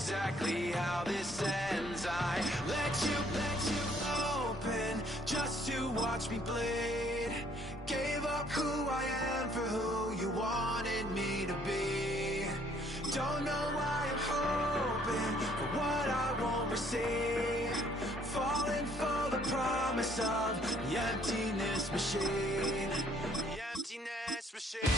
exactly how this ends. I let you open just to watch me bleed. Gave up who I am for who you wanted me to be. Don't know why I'm hoping for what I won't receive. Falling for the promise of the emptiness machine. The emptiness machine.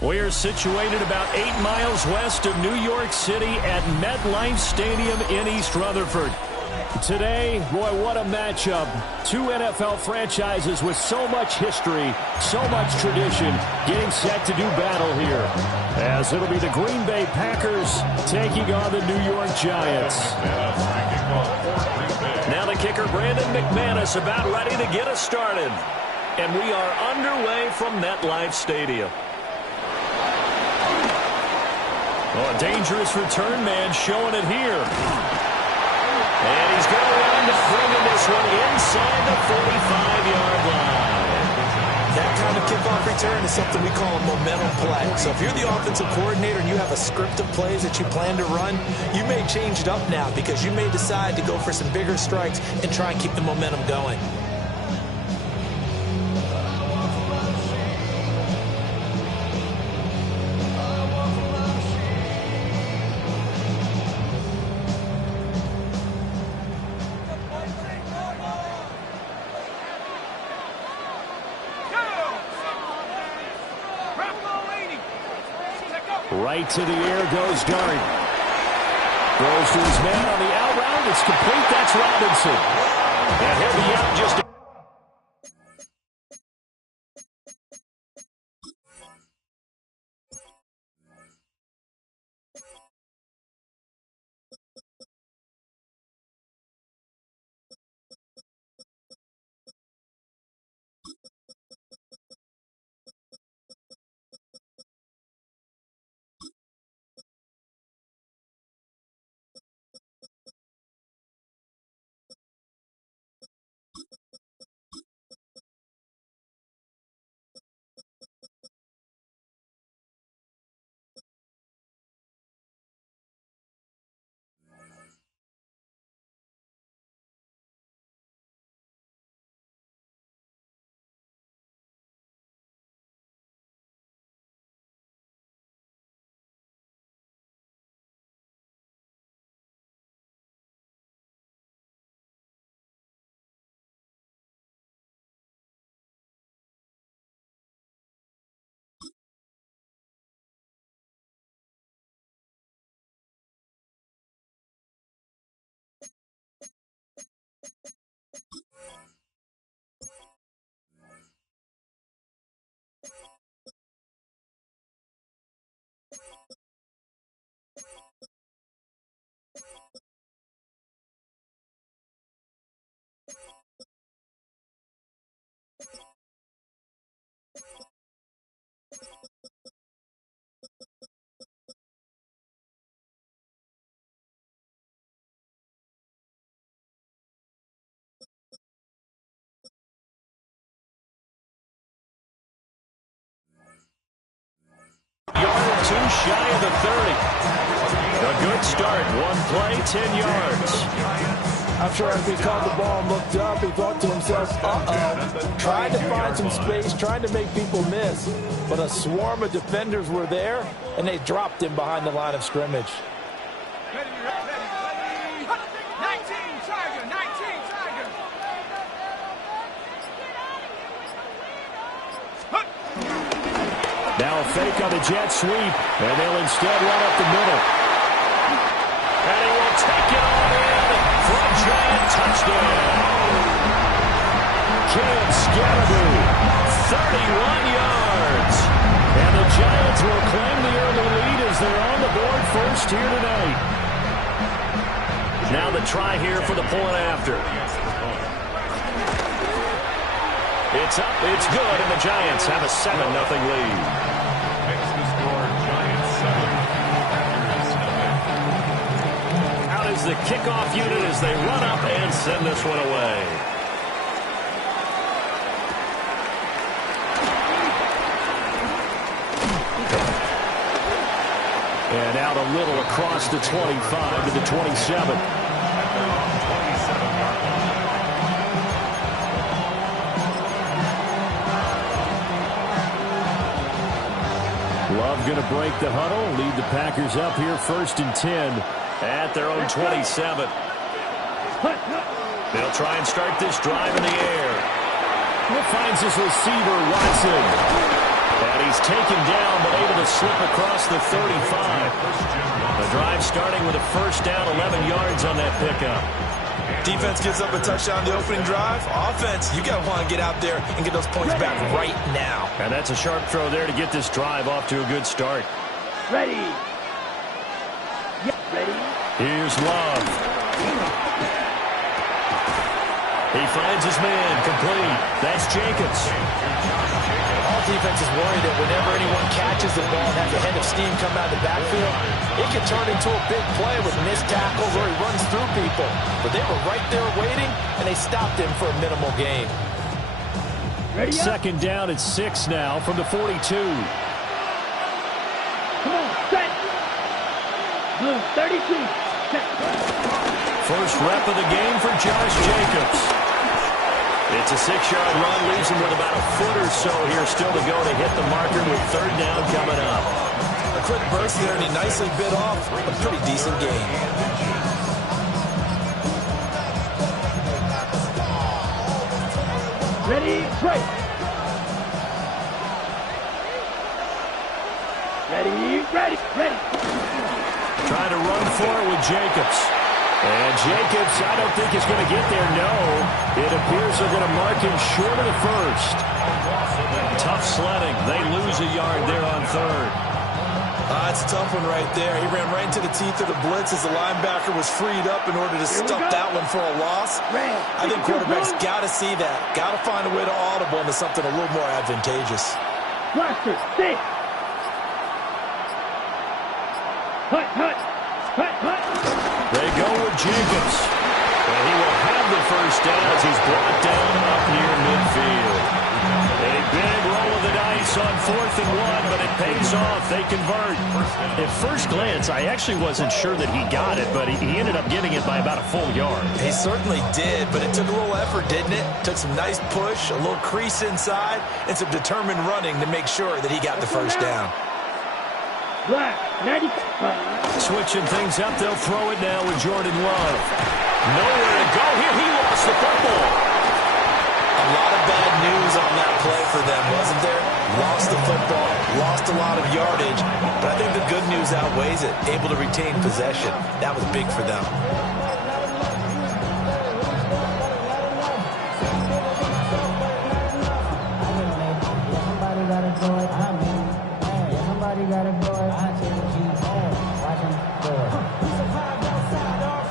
We're situated about 8 miles west of New York City at MetLife Stadium in East Rutherford. Today, boy, what a matchup. Two NFL franchises with so much history, so much tradition, getting set to do battle here. As it'll be the Green Bay Packers taking on the New York Giants. Now the kicker, Brandon McManus, about ready to get us started. And we are underway from MetLife Stadium. Oh, a dangerous return man showing it here. And he's going to wind up bringing this one inside the 45-yard line. That kind of kickoff return is something we call a momentum play. So if you're the offensive coordinator and you have a script of plays that you plan to run, you may change it up now because you may decide to go for some bigger strikes and try and keep the momentum going. Right to the air goes Dart. Throws to his man on the out route. It's complete. That's Robinson. And he'll be out just a 22 shy of the 30. A good start. One play, 10 yards. I'm sure after he caught the ball and looked up, he thought to himself, uh-oh. Trying to find some space, trying to make people miss. But a swarm of defenders were there, and they dropped him behind the line of scrimmage. Now a fake on the jet sweep, and they'll instead run up the middle. And he will take it all in for a giant touchdown. Cam Scalaboo, 31 yards. And the Giants will claim the early lead as they're on the board first here tonight. Now the try here for the point after. It's up, it's good, and the Giants have a 7-0 lead. Out is the kickoff unit as they run up and send this one away. And out a little across the 25 to the 27. Love going to break the huddle, lead the Packers up here 1st and 10 at their own 27. They'll try and start this drive in the air. He finds his receiver, Watson. And he's taken down but able to slip across the 35. The drive starting with a first down, 11 yards on that pickup. Defense gives up a touchdown the opening drive. Offense, you got to want to get out there and get those points back right now. And that's a sharp throw there to get this drive off to a good start. Ready. Yep, ready. Here's Love. He finds his man, complete. That's Jacobs. All defense is worried that whenever anyone catches the ball and has a head of steam come out of the backfield, it can turn into a big play with missed tackles or he runs through people. But they were right there waiting, and they stopped him for a minimal gain. Ready up. Second down at 6 now from the 42. Come on, set. Blue, 32. Set. First rep of the game for Josh Jacobs. It's a 6-yard run, leaves him with about a foot or so here still to go to hit the marker with third down coming up. A quick burst there, and he nicely bit off a pretty decent gain. Ready, break. Ready. Trying to run for it with Jacobs. And Jacobs, I don't think is going to get there, no. It appears they're going to mark him short of the first. Tough sledding. They lose a yard there on third. That's a tough one right there. He ran right into the teeth of the blitz as the linebacker was freed up in order to stuff that one for a loss. I think quarterbacks got to see that. Got to find a way to audible into something a little more advantageous. Blaster, stay. Hut. They go with Jacobs. And he will have the first down as he's brought down up near midfield. A big roll of the dice on 4th and 1, but it pays off. They convert. At first glance, I actually wasn't sure that he got it, but he ended up getting it by about a full yard. He certainly did, but it took a little effort, didn't it? Took some nice push, a little crease inside, and some determined running to make sure that he got the first down. Black, 95. Switching things up, they'll throw it now with Jordan Love. Nowhere to go here. He lost the football. A lot of bad news on that play for them, wasn't there? Lost the football, lost a lot of yardage, but I think the good news outweighs it. Able to retain possession. That was big for them.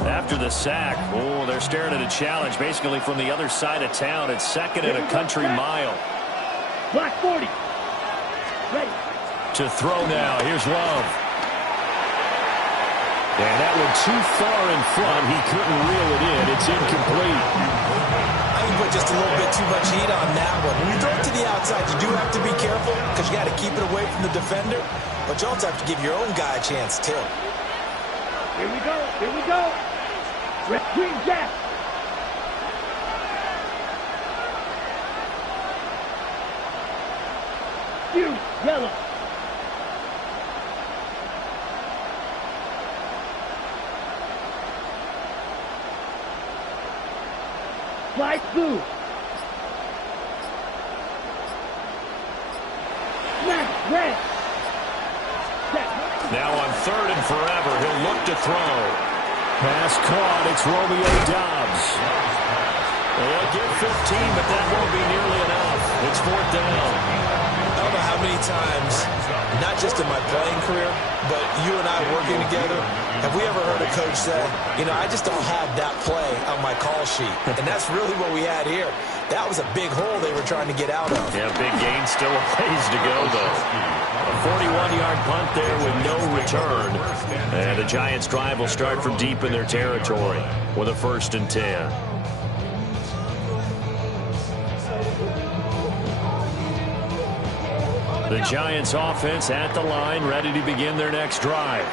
After the sack, they're staring at a challenge basically from the other side of town. It's 2nd and a country mile. Black 40. Ready. To throw now. Here's Love. And that one too far in front. He couldn't reel it in. It's incomplete. I he put just a little bit too much heat on that one. When you throw it to the outside, you do have to be careful because you got to keep it away from the defender. But you also have to give your own guy a chance, too. Here we go. Here we go. Red, green, jack. You, yellow. Flag blue. Snap, red. Set. Now on 3rd and forever, he'll look to throw. Pass caught. It's Romeo Doubs. They'll get 15, but that won't be nearly enough. It's 4th down. I don't know how many times, not just in my playing career, but you and I working together, have we ever heard a coach say, you know, I just don't have that play on my call sheet. And that's really what we had here. That was a big hole they were trying to get out of. Yeah, big gain, still a ways to go, though. A 41-yard punt there with no return. And the Giants' drive will start from deep in their territory with a 1st and 10. The Giants' offense at the line, ready to begin their next drive.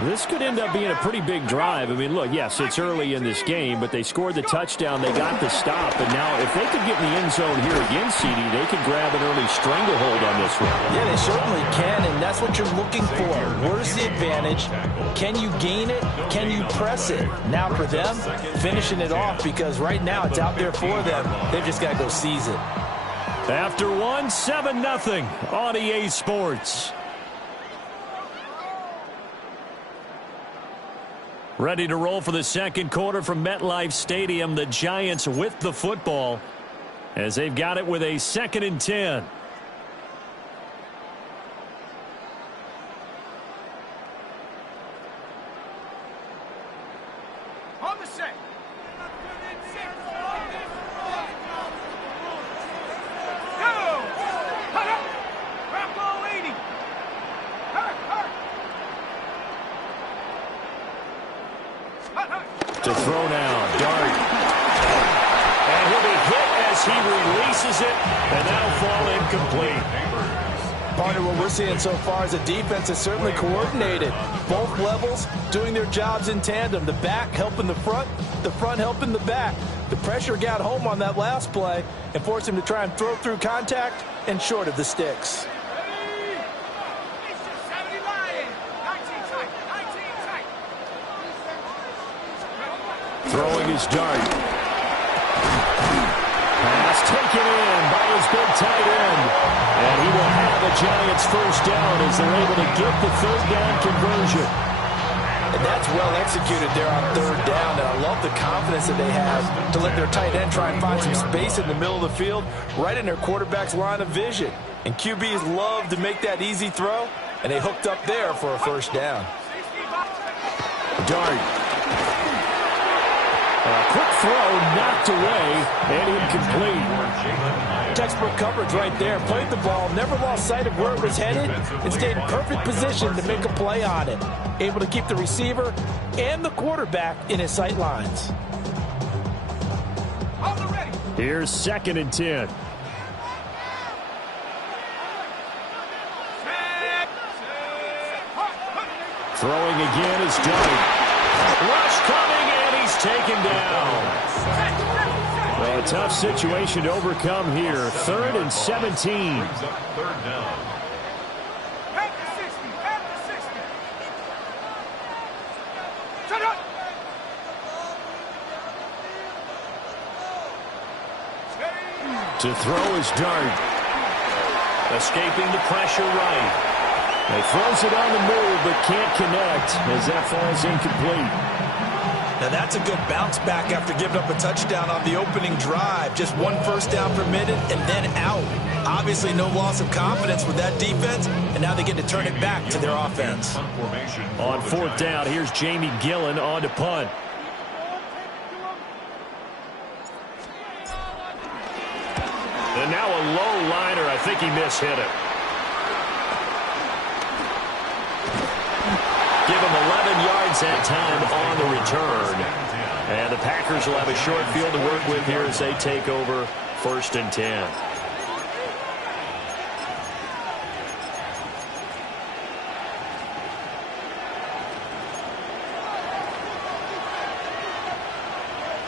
This could end up being a pretty big drive. I mean, look, yes, it's early in this game, but they scored the touchdown. They got the stop. And now if they could get in the end zone here again, CD, they could grab an early stranglehold on this one. Yeah, they certainly can, and that's what you're looking for. Where's the advantage? Can you gain it? Can you press it? Now for them, finishing it off, because right now it's out there for them. They've just got to go seize it. After 7-0 on EA Sports. Ready to roll for the second quarter from MetLife Stadium. The Giants with the football as they've got it with a 2nd and 10. On the set. Go! Cut up! Rambo 80! To throw now, Dart. And he'll be hit as he releases it, and that'll fall incomplete. Partner, what we're seeing so far is the defense is certainly coordinated. Both levels doing their jobs in tandem. The back helping the front helping the back. The pressure got home on that last play and forced him to try and throw through contact and short of the sticks. Throwing his Dart. Pass taken in by his big tight end. And he will have a Giants 1st down as they're able to get the 3rd down conversion. And that's well executed there on 3rd down. And I love the confidence that they have to let their tight end try and find some space in the middle of the field, right in their quarterback's line of vision. And QBs love to make that easy throw, and they hooked up there for a 1st down. Dart. A quick throw knocked away and incomplete. Textbook coverage right there. Played the ball, never lost sight of where it was headed, and stayed in perfect position to make a play on it. Able to keep the receiver and the quarterback in his sight lines. Here's 2nd and 10. Throwing again is Dart. Rush coming, and he's taken down. Well, a tough situation to overcome here. 3rd and 17. To throw is Dart. Escaping the pressure right. He throws it on the move, but can't connect as that falls incomplete. Now that's a good bounce back after giving up a touchdown on the opening drive. Just 1 1st down permitted and then out. Obviously no loss of confidence with that defense, and now they get to turn it back to their offense. On 4th down, here's Jamie Gillen on to punt. And now a low liner. I think he mishit it. Give him 11 yards that time on the return. And the Packers will have a short field to work with here as they take over 1st and 10.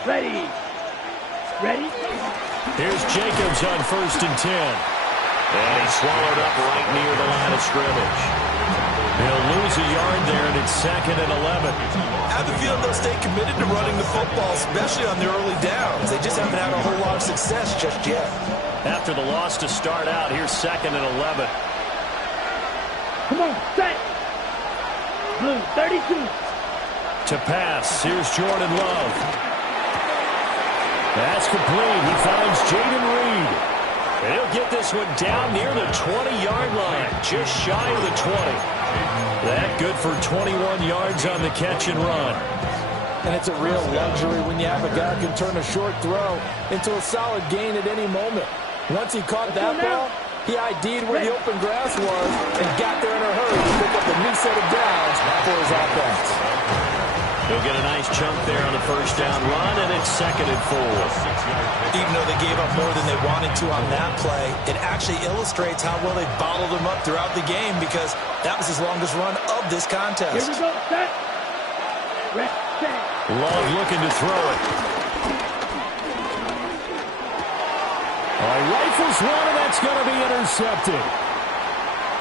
Ready. Ready. Here's Jacobs on 1st and 10. And he's swallowed up right near the line of scrimmage. He'll lose a yard there, and it's 2nd and 11. I have a feeling they'll stay committed to running the football, especially on the early downs. They just haven't had a whole lot of success just yet. After the loss to start out, here's 2nd and 11. Come on, set. Blue, 32. To pass, here's Jordan Love. That's complete. He finds Jaden Reed. And he'll get this one down near the 20-yard line, just shy of the 20. That good for 21 yards on the catch and run. And it's a real luxury when you have a guy who can turn a short throw into a solid gain at any moment. Once he caught that ball, he ID'd where the open grass was and got there in a hurry to pick up a new set of downs for his offense. He'll get a nice chunk there on the 1st down run, and it's 2nd and 4. Even though they gave up more than they wanted to on that play, it actually illustrates how well they bottled him up throughout the game because that was his longest run of this contest. Here we go, set. Red, set. Love looking to throw it. Rifles one, and that's going to be intercepted.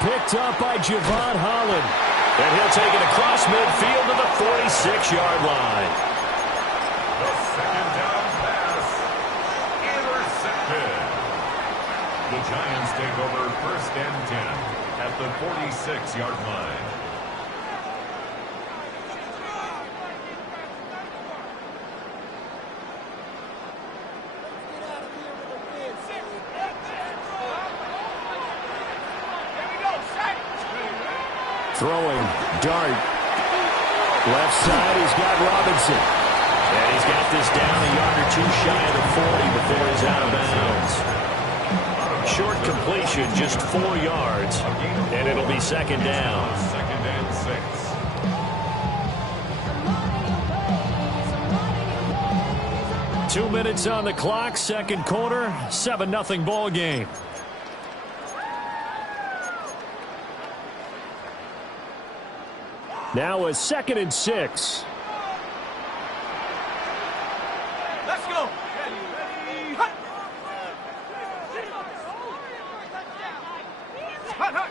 Picked up by Javon Holland. And he'll take it across midfield to the 46-yard line. The 2nd down pass. Intercepted. The Giants take over 1st and 10 at the 46-yard line. Throwing, dart. Left side, he's got Robinson. And he's got this down a yard or two shy of the 40 before he's out of bounds. Short completion, just 4 yards, and it'll be 2nd down. 2nd and 6. 2 minutes on the clock, 2nd quarter, 7-0 ball game. Now a 2nd and 6. Let's go. Hut. Hut, hut.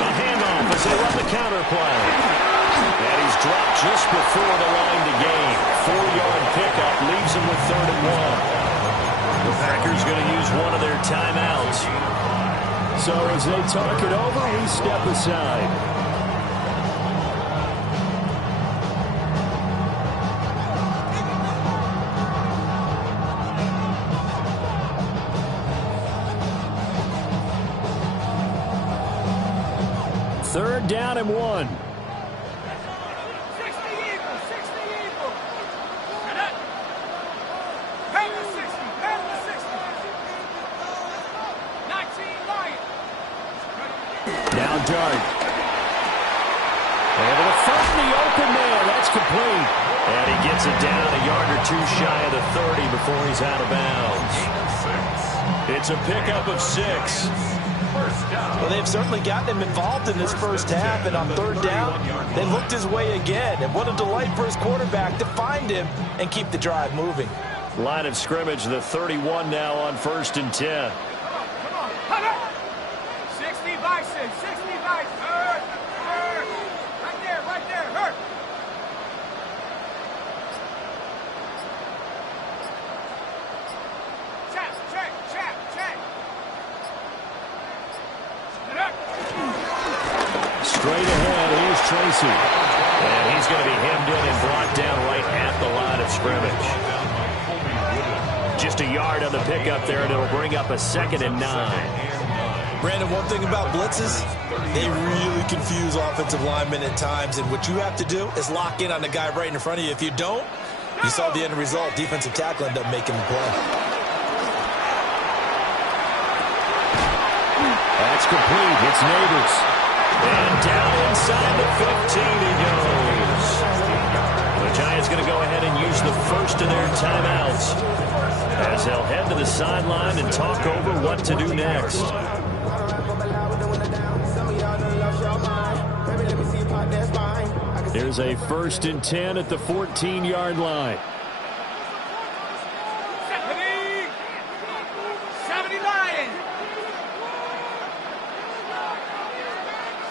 A handoff as they run the counter play. And he's dropped just before the line to gain. 4-yard pickup leaves him with 3rd and 1. The Packers going to use one of their timeouts. So as they talk it over, we step aside. Third down and 1. 60 Eagles, 60 Eagles. Pound the 60, pound the 60. 19 Lions. Now Dart. Able to find the open man. That's complete. And he gets it down a yard or two shy of the 30 before he's out of bounds. It's a pickup of 6. Well, they've certainly gotten him involved in this first half, and on 3rd down, they looked his way again. And what a delight for his quarterback to find him and keep the drive moving. Line of scrimmage, the 31 now on 1st and 10. Come on. 60 Bison, 60 Bison. Hurt. Right there, hurt. Check. Straight ahead, here's Tracy. And he's going to be hemmed in and brought down right at the line of scrimmage. Just a yard on the pickup there, and it'll bring up a 2nd and 9. Brandon, one thing about blitzes, they really confuse offensive linemen at times, and what you have to do is lock in on the guy right in front of you. If you don't, you saw the end result. Defensive tackle ended up making the play. That's complete. It's Neighbors. And down inside the 15 he goes. The Giants going to go the sideline and talk over what to do next. Here's a 1st and 10 at the 14-yard line. 70 Lions.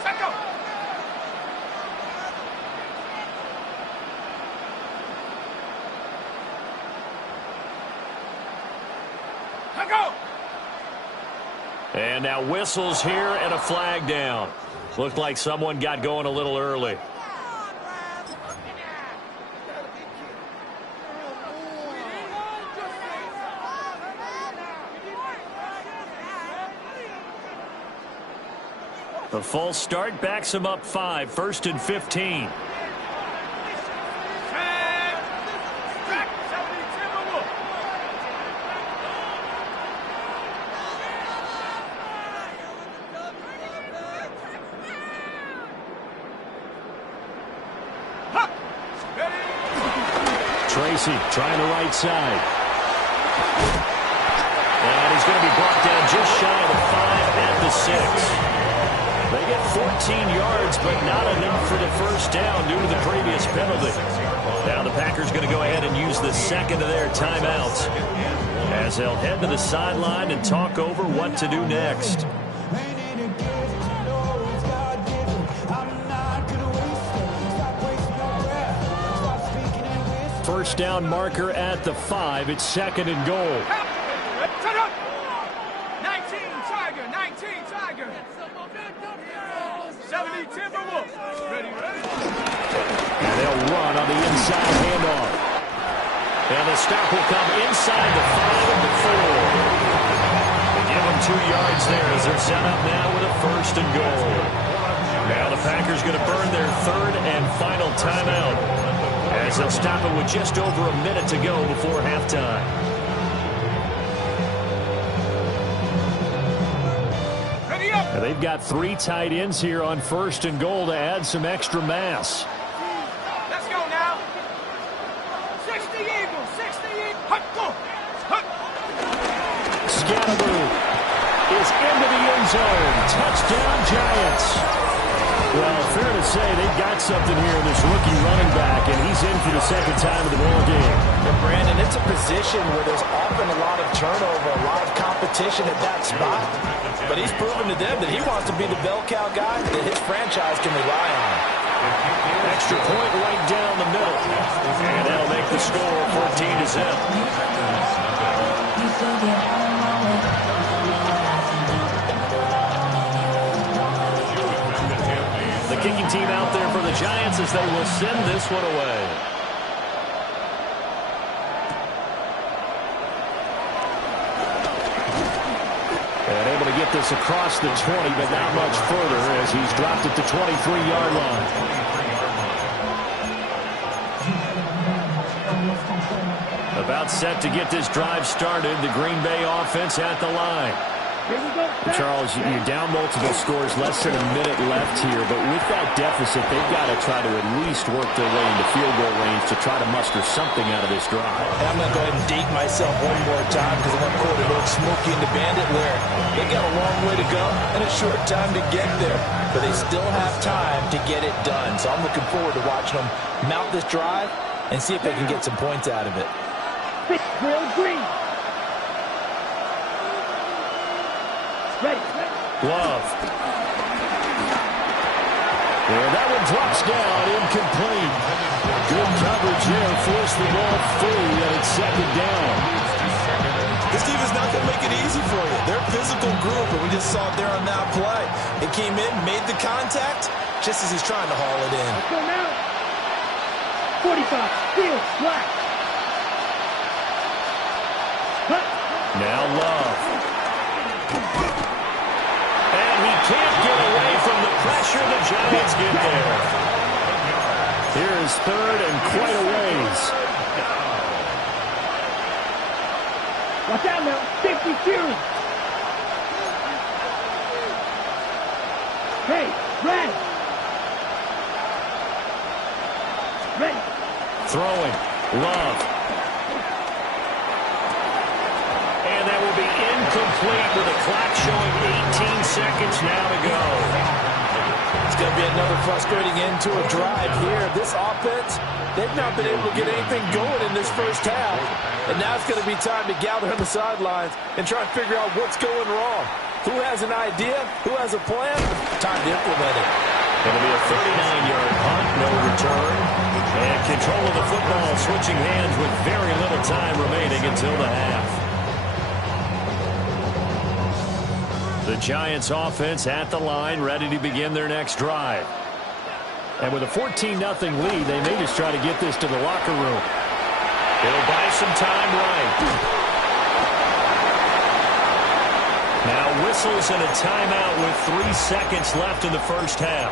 Set go. Go. And now whistles here and a flag down. Looked like someone got going a little early. The false start backs him up 5, 1st and 15. Tracy trying the right side. And he's going to be brought down just shy of the 5 at the 6. They get 14 yards, but not enough for the first down due to the previous penalty. Now the Packers going to go ahead and use the second of their timeouts as they'll head to the sideline and talk over what to do next. First down marker at the 5. It's 2nd and goal. 19 Tiger. 70 Timberwolves. Ready. And they'll run on the inside handoff. And the stop will come inside the 5 of the 4. They give them 2 yards there as they're set up now with a 1st and goal. Now the Packers going to burn their 3rd and final timeout as they'll stop it with just over a minute to go before halftime. Now they've got 3 tight ends here on 1st and goal to add some extra mass. Let's go now. 60 Eagles. Hut, go. Hut. Scatterboo is into the end zone. Touchdown, Giants. Well, fair to say they've got something here in this rookie running back, and he's in for the 2nd time of the ball game. And Brandon, it's a position where there's often a lot of turnover, a lot of competition at that spot. But he's proven to them that he wants to be the bell cow guy that his franchise can rely on. Extra point right down the middle. And that'll make the score 14-0. The kicking team out there for the Giants as they will send this one away. And able to get this across the 20, but not much further as he's dropped at the 23-yard line. About set to get this drive started. The Green Bay offense at the line. Charles, you're down multiple scores, less than a minute left here, but with that deficit, they've got to try to at least work their way into field goal range to try to muster something out of this drive. And I'm going to go ahead and date myself one more time because I'm going to quote it old Smokey and the Bandit where they got a long way to go and a short time to get there, but they still have time to get it done. So I'm looking forward to watching them mount this drive and see if they can get some points out of it. Drill green. Ready. Love. And that one drops down, incomplete. Good coverage there, forced the ball free, and it's 2nd down. This team is not going to make it easy for you. They're a physical group, and we just saw it there on that play. It came in, made the contact, just as he's trying to haul it in. Let's go now. 45, field, black. Now Love. And he can't get away from the pressure. The Giants get there. Here is 3rd and quite a ways. Watch out now. 52. Hey, red. Ready. Throwing. Love. And complete with the clock showing 18 seconds now to go. It's going to be another frustrating end to a drive here. This offense, they've not been able to get anything going in this first half. And now it's going to be time to gather on the sidelines and try and figure out what's going wrong. Who has an idea? Who has a plan? Time to implement it. Going to be a 39-yard punt, no return. And control of the football switching hands with very little time remaining until the half. The Giants offense at the line, ready to begin their next drive. And with a 14-0 lead, they may just try to get this to the locker room. It'll buy some time right. Now whistles and a timeout with 3 seconds left in the first half.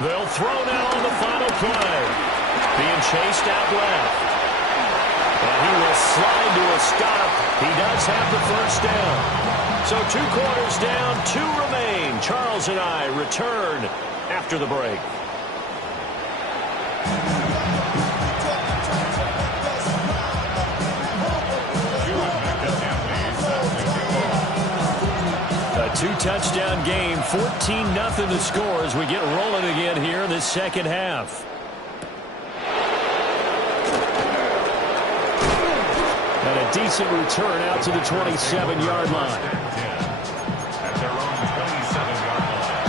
They'll throw now on the final play. Being chased out left. And he will slide to a stop. He does have the first down. So 2 quarters down, 2 remain. Charles and I return after the break. A 2-touchdown game, 14-0 to score as we get rolling again here in this second half. And a decent return out to the 27-yard line. At their own 27-yard line.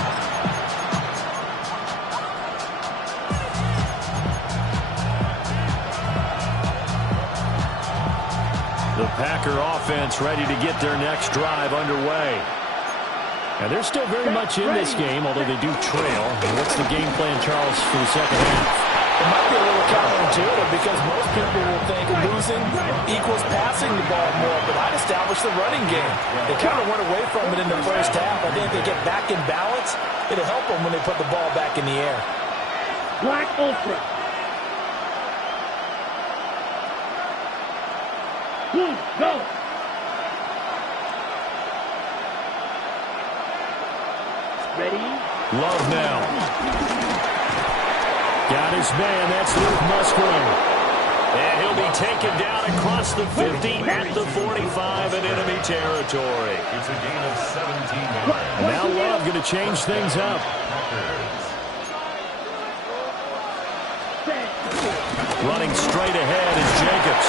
The Packer offense ready to get their next drive underway. And they're still very much in this game, although they do trail. And what's the game plan, Charles, for the second half? It might be a little counterintuitive because most people will think losing equals passing the ball more, but I'd establish the running game. They kind of went away from it in the first half. I think if they get back in balance, it'll help them when they put the ball back in the air. Black Ultra. Boom, go. Ready? Love now. Got his man. That's Luke Musgrave. And he'll be taken down across the 50 at the 45 in enemy territory. It's a gain of 17 yards. And now Love going to change things up. Running straight ahead is Jacobs.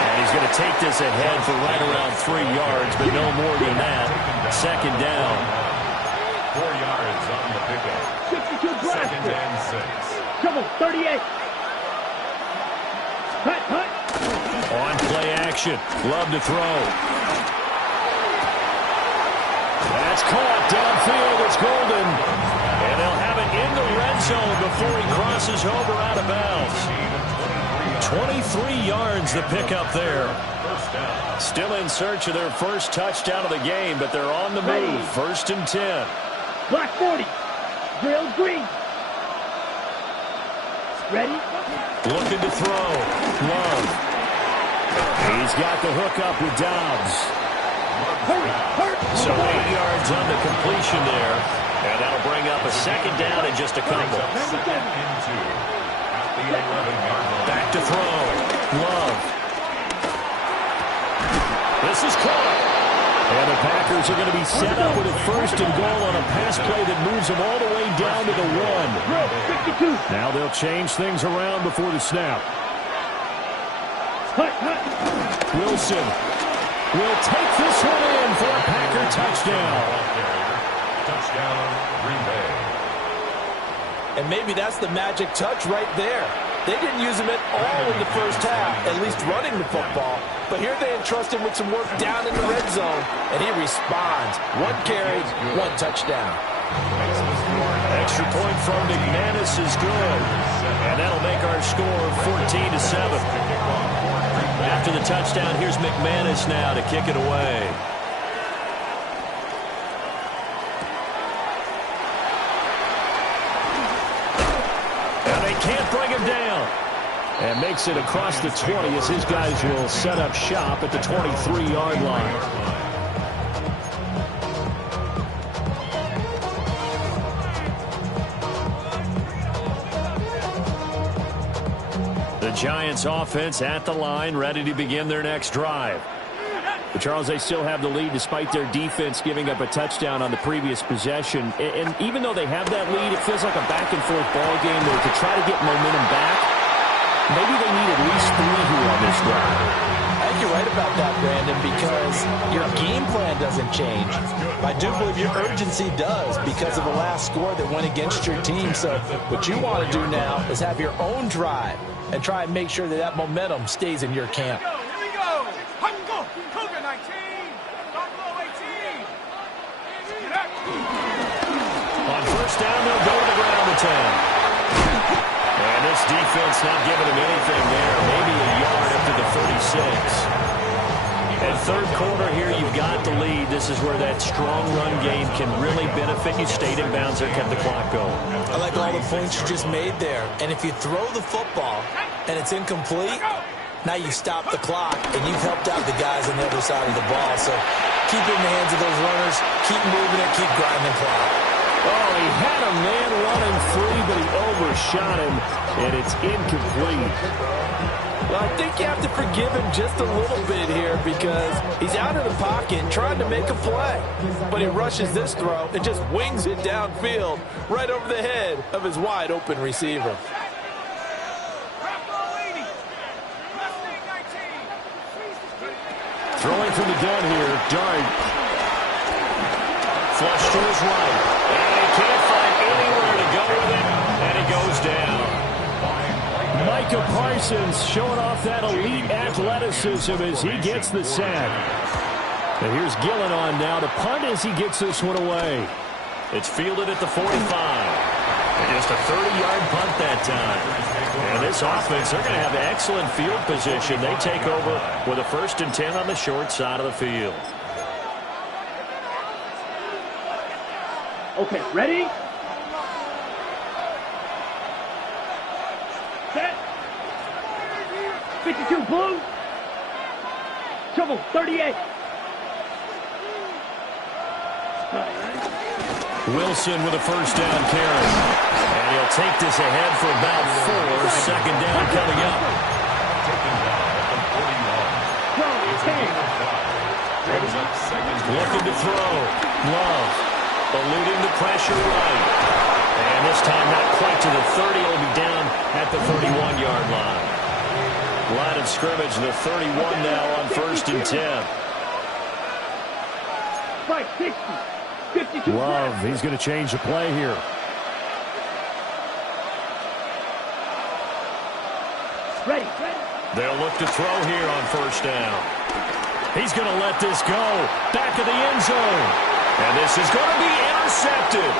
And he's going to take this ahead for right around 3 yards, but no more than that. Second down. 4 yards on the pickup. 62 blast. Second and 6. Come on, 38. Hut, hut. On play action. Love to throw. That's caught downfield. It's Golden. And they'll have it in the red zone before he crosses over out of bounds. 23 yards the pickup there. Still in search of their first touchdown of the game, but they're on the move. First and 10. Black 40. Drill green. Ready? Looking to throw. Love. He's got the hook up with Dobbs. Hurry, hurry. So 8 yards on the completion there. And that'll bring up a second down in just a couple. Second and 2. At the 11-yard line. Back to throw. Love. This is caught. And the Packers are going to be set up with a first and goal on a pass play that moves them all the way down to the 1. 62. Now they'll change things around before the snap. Hut, hut. Wilson will take this one in for a Packer touchdown. Touchdown, Green Bay. And maybe that's the magic touch right there. They didn't use him at all in the first half, at least running the football. But here they entrust him with some work down in the red zone, and he responds. 1 carry, 1 touchdown. Extra point from McManus is good. And that'll make our score 14-7. After the touchdown, here's McManus now to kick it away. And they can't bring him down. And makes it across the 20 as his guys will set up shop at the 23-yard line. Giants offense at the line, ready to begin their next drive. But Charles, they still have the lead despite their defense giving up a touchdown on the previous possession. And even though they have that lead, it feels like a back-and-forth ball game where to try to get momentum back, maybe they need at least 3 here on this drive. I think you're right about that, Brandon, because your game plan doesn't change. I do believe your urgency does because of the last score that went against your team. So what you want to do now is have your own drive and try and make sure that that momentum stays in your camp. On first down, they'll go to the ground to 10. And this defense not giving them anything there. Maybe a yard up to the 36. And third quarter here, you've got the lead. This is where that strong run game can really benefit you. Stayed in bounds there, kept the clock going. I like all the points you just made there. And if you throw the football and it's incomplete, now you stop the clock and you've helped out the guys on the other side of the ball. So keep it in the hands of those runners, keep moving it, keep grinding the clock. Oh, he had a man running free, but he overshot him, and it's incomplete. Well, I think you have to forgive him just a little bit here because he's out of the pocket trying to make a play. But he rushes this throw and just wings it downfield right over the head of his wide-open receiver. Throwing from the gun here, Dart. Flush to his right. And he can't find anywhere to go with it, and he goes down. Micah Parsons showing off that elite athleticism as he gets the sack. And here's Gillen on now to punt as he gets this one away. It's fielded at the 45. And just a 30-yard punt that time. And this offense, they're going to have excellent field position. They take over with a 1st and 10 on the short side of the field. Okay, ready? Set. 52 blue. Trouble 38. Wilson with a first down carry. And he'll take this ahead for about 4. Second down coming up. Looking to throw. Love. Eluding the pressure right. And this time not quite to the 30. It'll be down at the 31-yard line. Line of scrimmage, the 31 now on 1st and 10. Right, 60. 52. Love, he's going to change the play here. Ready. They'll look to throw here on first down. He's going to let this go. Back of the end zone. And this is going to be intercepted.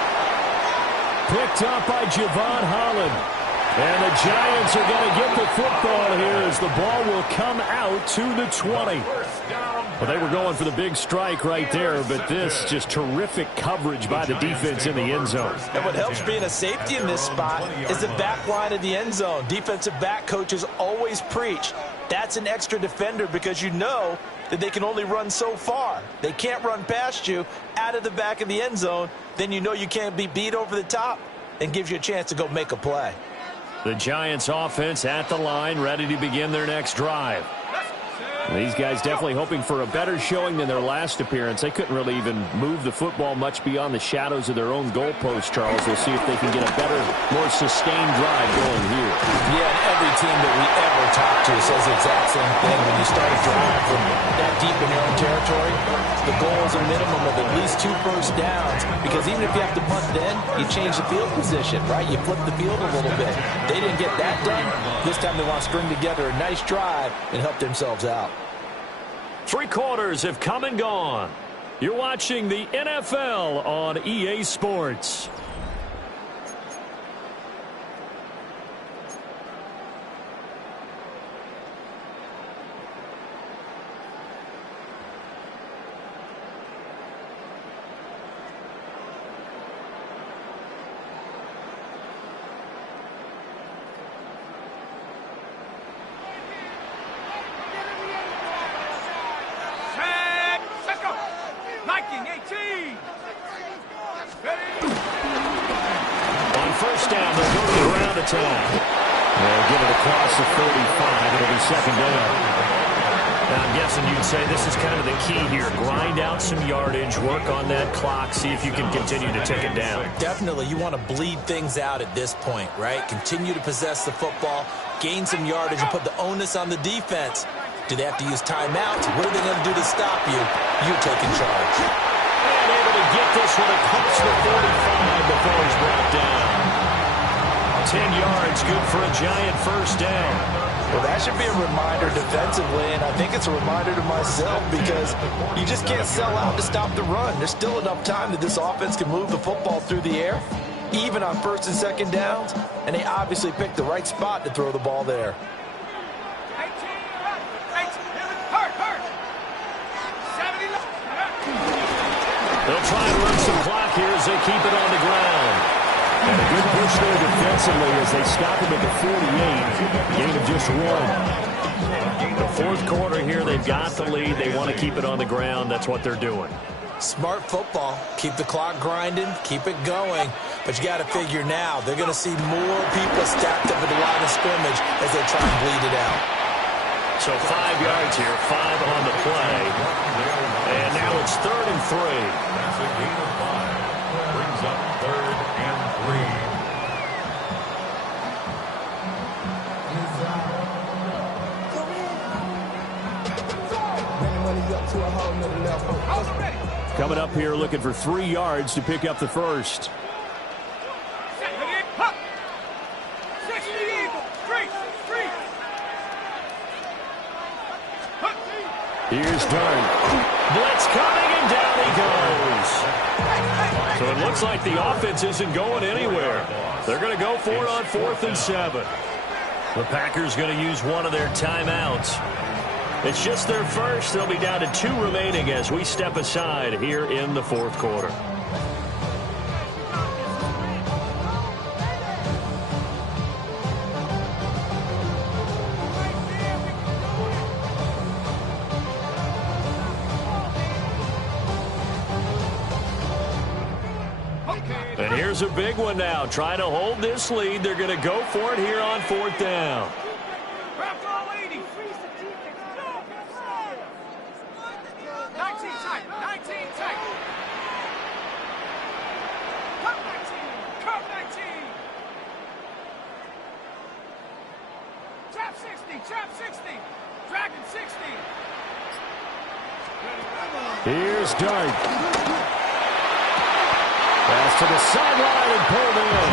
Picked up by Javon Holland. And the Giants are going to get the football here as the ball will come out to the 20. Well, they were going for the big strike right there, but this just terrific coverage by the defense in the end zone. And what helps being a safety in this spot is the back line of the end zone. Defensive back coaches always preach. That's an extra defender because you know that they can only run so far. They can't run past you out of the back of the end zone. Then you know you can't be beat over the top and gives you a chance to go make a play. The Giants offense at the line, ready to begin their next drive. These guys definitely hoping for a better showing than their last appearance. They couldn't really even move the football much beyond the shadows of their own goalpost, Charles. We'll see if they can get a better, more sustained drive going here. Yeah, and every team that we ever talk to says the exact same thing. When you start a drive from that deep in your own territory, the goal is a minimum of at least 2 first downs, because even if you have to punt then, you change the field position, right? You flip the field a little bit. They didn't get that done. This time they want to string together a nice drive and help themselves out. 3 quarters have come and gone. You're watching the NFL on EA Sports. On first down, they'll go to the ground attack. They'll get it across the 35. It'll be second down. Now, I'm guessing you'd say this is kind of the key here. Grind out some yardage, work on that clock, see if you can continue to tick it down. Definitely, you want to bleed things out at this point, right? Continue to possess the football, gain some yardage, and put the onus on the defense. Do they have to use timeouts? What are they going to do to stop you? You taking charge. And able to get this one across the 45 before he's brought down. 10 yards, good for a giant first down. Well, that should be a reminder defensively, and I think it's a reminder to myself because you just can't sell out to stop the run. There's still enough time that this offense can move the football through the air, even on first and second downs, and they obviously picked the right spot to throw the ball there. They'll try and run some clock here as they keep it on the ground. And a good push there defensively as they stop him at the 48. Gain of just one. The fourth quarter here, they've got the lead. They want to keep it on the ground. That's what they're doing. Smart football. Keep the clock grinding. Keep it going. But you got to figure now, they're going to see more people stacked up at the line of scrimmage as they try and bleed it out. So 5 yards here, 5 on the play. And now it's 3rd and 3. That's a gain of 5. Brings up 3rd and 3. Coming up here looking for 3 yards to pick up the first. Here's Dart. Blitz coming, and down he goes. So it looks like the offense isn't going anywhere. They're going to go for it on 4th and 7. The Packers going to use one of their timeouts. It's just their first. They'll be down to 2 remaining as we step aside here in the fourth quarter. And here's a big one now. Trying to hold this lead. They're going to go for it here on 4th down. Here's Dart. Pass to the sideline and pulled in.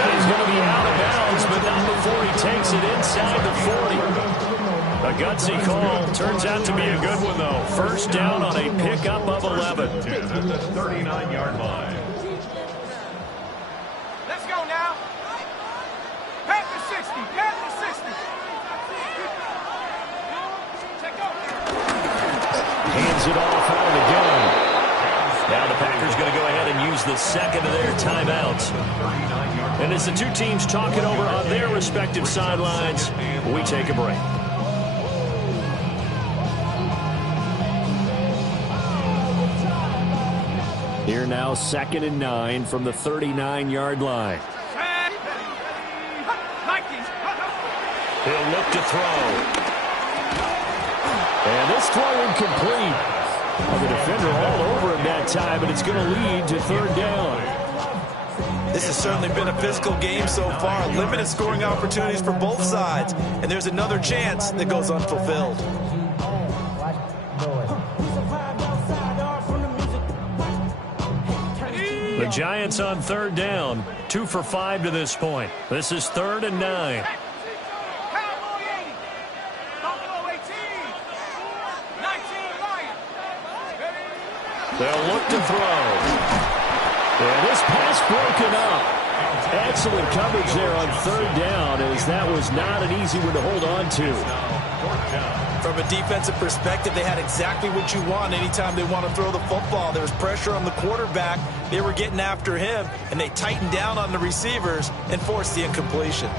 And he's going to be out of bounds, but not before he takes it inside the 40. A gutsy call. Turns out to be a good one, though. First down on a pickup of 11. At the 39-yard line. Let's go now. Pat the 60. Pat the 60. Take over. Hands it off out of the gun. Now the Packers going to go ahead and use the second of their timeouts. And as the two teams talk it over on their respective sidelines, we take a break. Here now, 2nd and 9 from the 39-yard line. He'll look to throw. And this throw incomplete. Well, the defender all over him that time, and it's going to lead to 3rd down. This has certainly been a physical game so far. Limited scoring opportunities for both sides. And there's another chance that goes unfulfilled. The Giants on 3rd down. 2 for 5 to this point. This is 3rd and 9. They'll look to throw. And this pass broken up. Excellent coverage there on 3rd down, as that was not an easy one to hold on to. From a defensive perspective, they had exactly what you want anytime they want to throw the football. There was pressure on the quarterback. They were getting after him, and they tightened down on the receivers and forced the incompletion.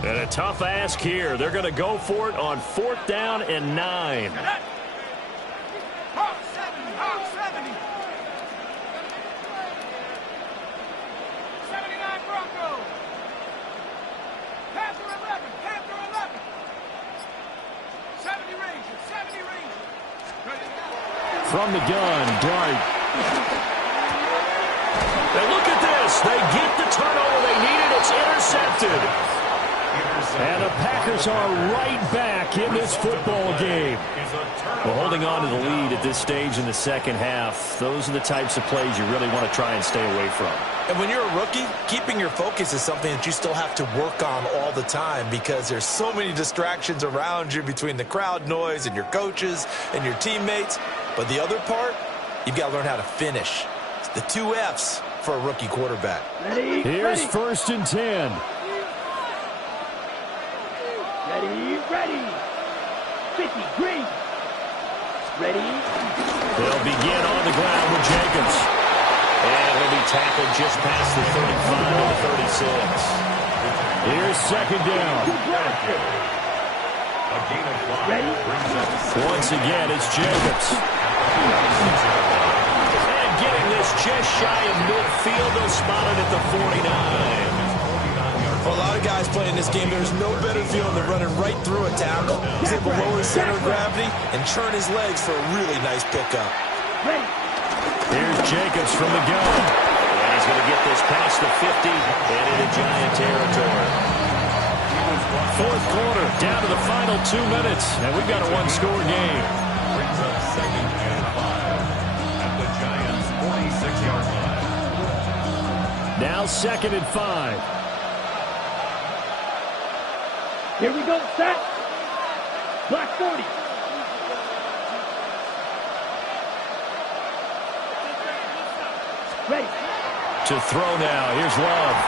And a tough ask here. They're going to go for it on 4th down and 9. From the gun, Dart. And look at this. They get the turnover they needed. It's intercepted. And the Packers are right back in this football game. Well, holding on to the lead at this stage in the second half, those are the types of plays you really want to try and stay away from. And when you're a rookie, keeping your focus is something that you still have to work on all the time because there's so many distractions around you between the crowd noise and your coaches and your teammates. But the other part, you've got to learn how to finish. It's the 2 F's for a rookie quarterback. Here's 1st and 10. Ready. 50, green. Ready. They'll begin on the ground with Jacobs. And he'll be tackled just past the 35 to the 36. Here's 2nd down. Ready. Once again, it's Jacobs. And getting this just shy of midfield, they'll spot it at the 49. For a lot of guys playing this game, there's no better feeling than running right through a tackle. He's able to lower his center of gravity and churn his legs for a really nice pickup. Here's Jacobs from the gun. And he's going to get this past the 50 and into Giant territory. 4th quarter, down to the final 2 minutes, and we've got a one-score game. Brings up 2nd and 5 at the Giants' 46-yard line. Now 2nd and 5. Here we go, set. Black 40. Ready. To throw now. Here's Love.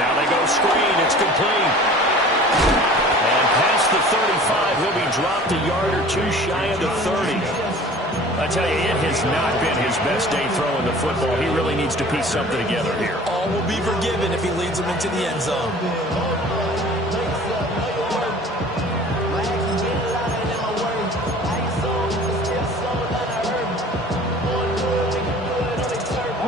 Now they go screen. It's complete. And past the 35, he'll be dropped a yard or 2 shy of the 30. I tell you, it has not been his best day throwing the football. He really needs to piece something together here. All will be forgiven if he leads them into the end zone.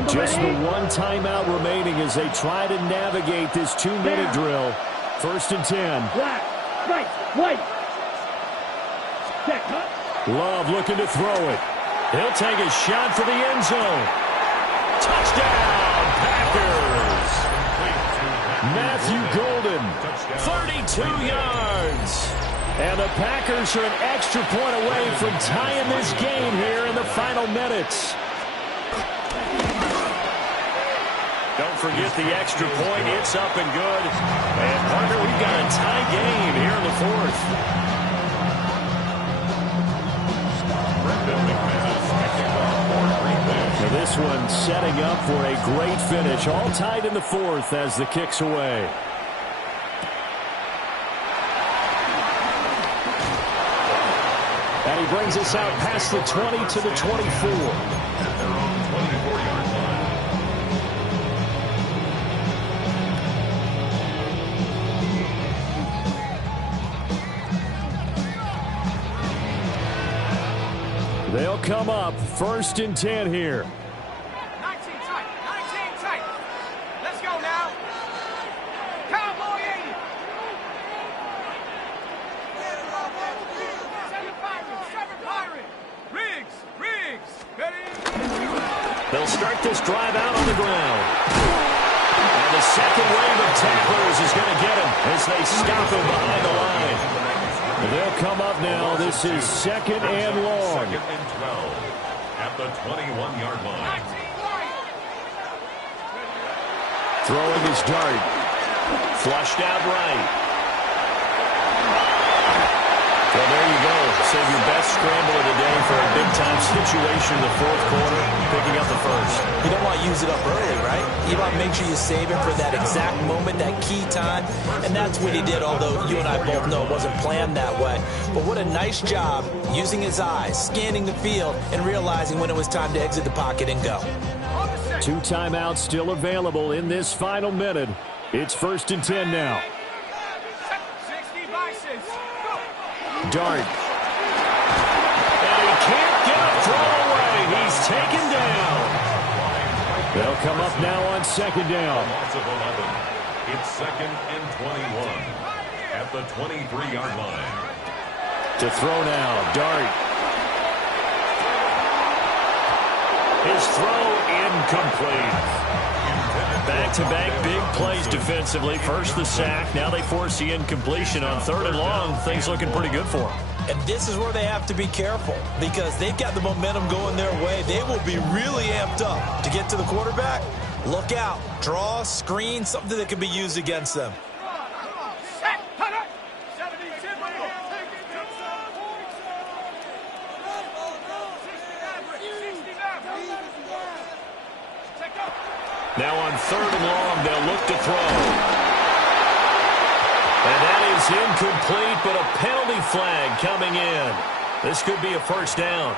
Just the one timeout remaining as they try to navigate this 2-minute drill. 1st and 10. Black, white. Check, cut. Love looking to throw it. He'll take a shot for the end zone. Touchdown, Packers! Matthew Golden, 32 yards. And the Packers are an extra point away from tying this game here in the final minutes. Don't forget the extra point. It's up and good. And, partner, we've got a tie game here in the 4th. Now this one setting up for a great finish. All tied in the 4th as the kick's away. And he brings us out past the 20 to the 24. They'll come up 1st and 10 here. 19 tight. Let's go now. Cowboy 80. 7 Pirate. Riggs. Ready. They'll start this drive out on the ground. And the second wave of tacklers is going to get him as they stop him behind the line. They'll come up now. This is 2nd and long. 2nd and 12 at the 21-yard line. Throwing his dart. Flushed out right. Well, there you go. Save your best scramble of the day for a big-time situation in the 4th quarter, picking up the 1st. You don't want to use it up early, right? You want to make sure you save it for that exact moment, that key time. And that's what he did, although you and I both know it wasn't planned that way. But what a nice job using his eyes, scanning the field, and realizing when it was time to exit the pocket and go. 2 timeouts still available in this final minute. It's 1st and 10 now. Dart. And he can't get a throw away. He's taken down. They'll come up now on second down. Loss of 11. It's 2nd and 21 at the 23-yard line. To throw now, Dart. His throw incomplete. Back-to-back big plays defensively. First the sack, now they force the incompletion on 3rd and long. Things looking pretty good for them. And this is where they have to be careful because they've got the momentum going their way. They will be really amped up to get to the quarterback. Look out. Draw, screen, something that can be used against them. Now on 3rd and long, they'll look to throw. And that is incomplete, but a penalty flag coming in. This could be a first down.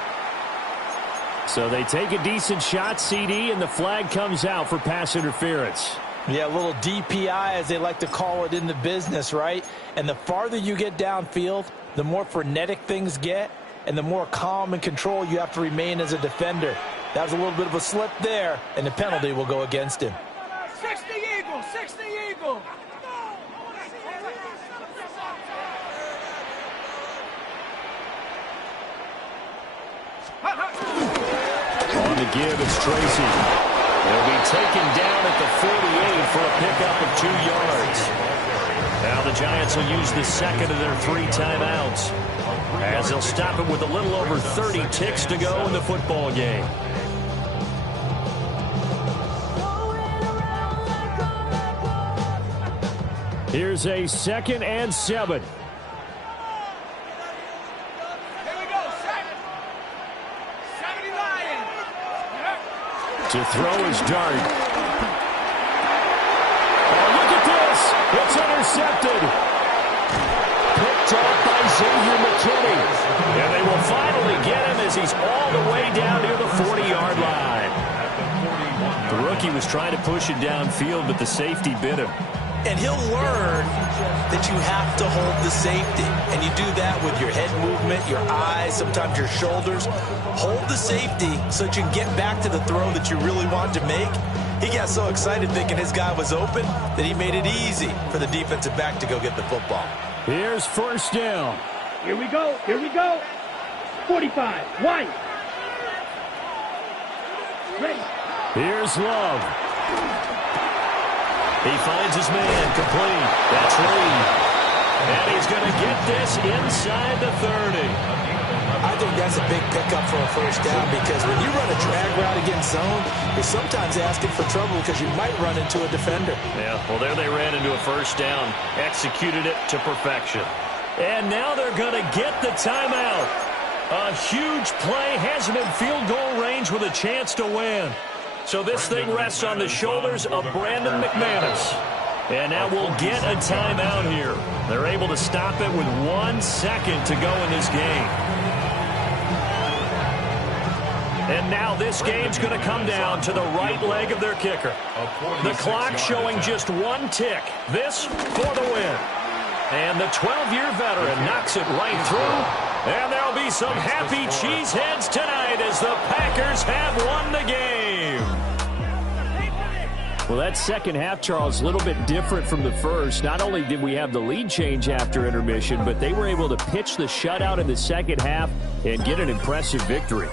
So they take a decent shot, CD, and the flag comes out for pass interference. Yeah, a little DPI, as they like to call it in the business, right? And the farther you get downfield, the more frenetic things get, and the more calm and control you have to remain as a defender. That was a little bit of a slip there, and the penalty will go against him. 60 Eagle, 60 Eagle. On the give, it's Tracy. They'll be taken down at the 48 for a pickup of 2 yards. Now the Giants will use the second of their 3 timeouts, as they'll stop it with a little over 30 ticks to go in the football game. Here's a 2nd and 7. Here we go, 70 Lions. To throw is Dart. Oh, look at this. It's intercepted. Picked up by Xavier McKinney. And they will finally get him as he's all the way down near the 40-yard line. The rookie was trying to push it downfield, but the safety bit him. And he'll learn that you have to hold the safety. And you do that with your head movement, your eyes, sometimes your shoulders. Hold the safety so that you can get back to the throw that you really want to make. He got so excited thinking his guy was open that he made it easy for the defensive back to go get the football. Here's first down. Here we go. Here we go. 45. White. Ready. Here's Love. He finds his man, complete. That's Reed. And he's going to get this inside the 30. I think that's a big pickup for a first down because when you run a drag route against zone, you're sometimes asking for trouble because you might run into a defender. Yeah, well, there they ran into a first down. Executed it to perfection. And now they're going to get the timeout. A huge play has him in field goal range with a chance to win. So this thing rests on the shoulders of Brandon McManus. And now we'll get a timeout here. They're able to stop it with 1 second to go in this game. And now this game's going to come down to the right leg of their kicker. The clock showing just 1 tick. This for the win. And the 12-year veteran knocks it right through. And there'll be some happy cheeseheads tonight as the Packers have won the game. Well, that second half, Charles, a little bit different from the first. Not only did we have the lead change after intermission, but they were able to pitch the shutout in the second half and get an impressive victory.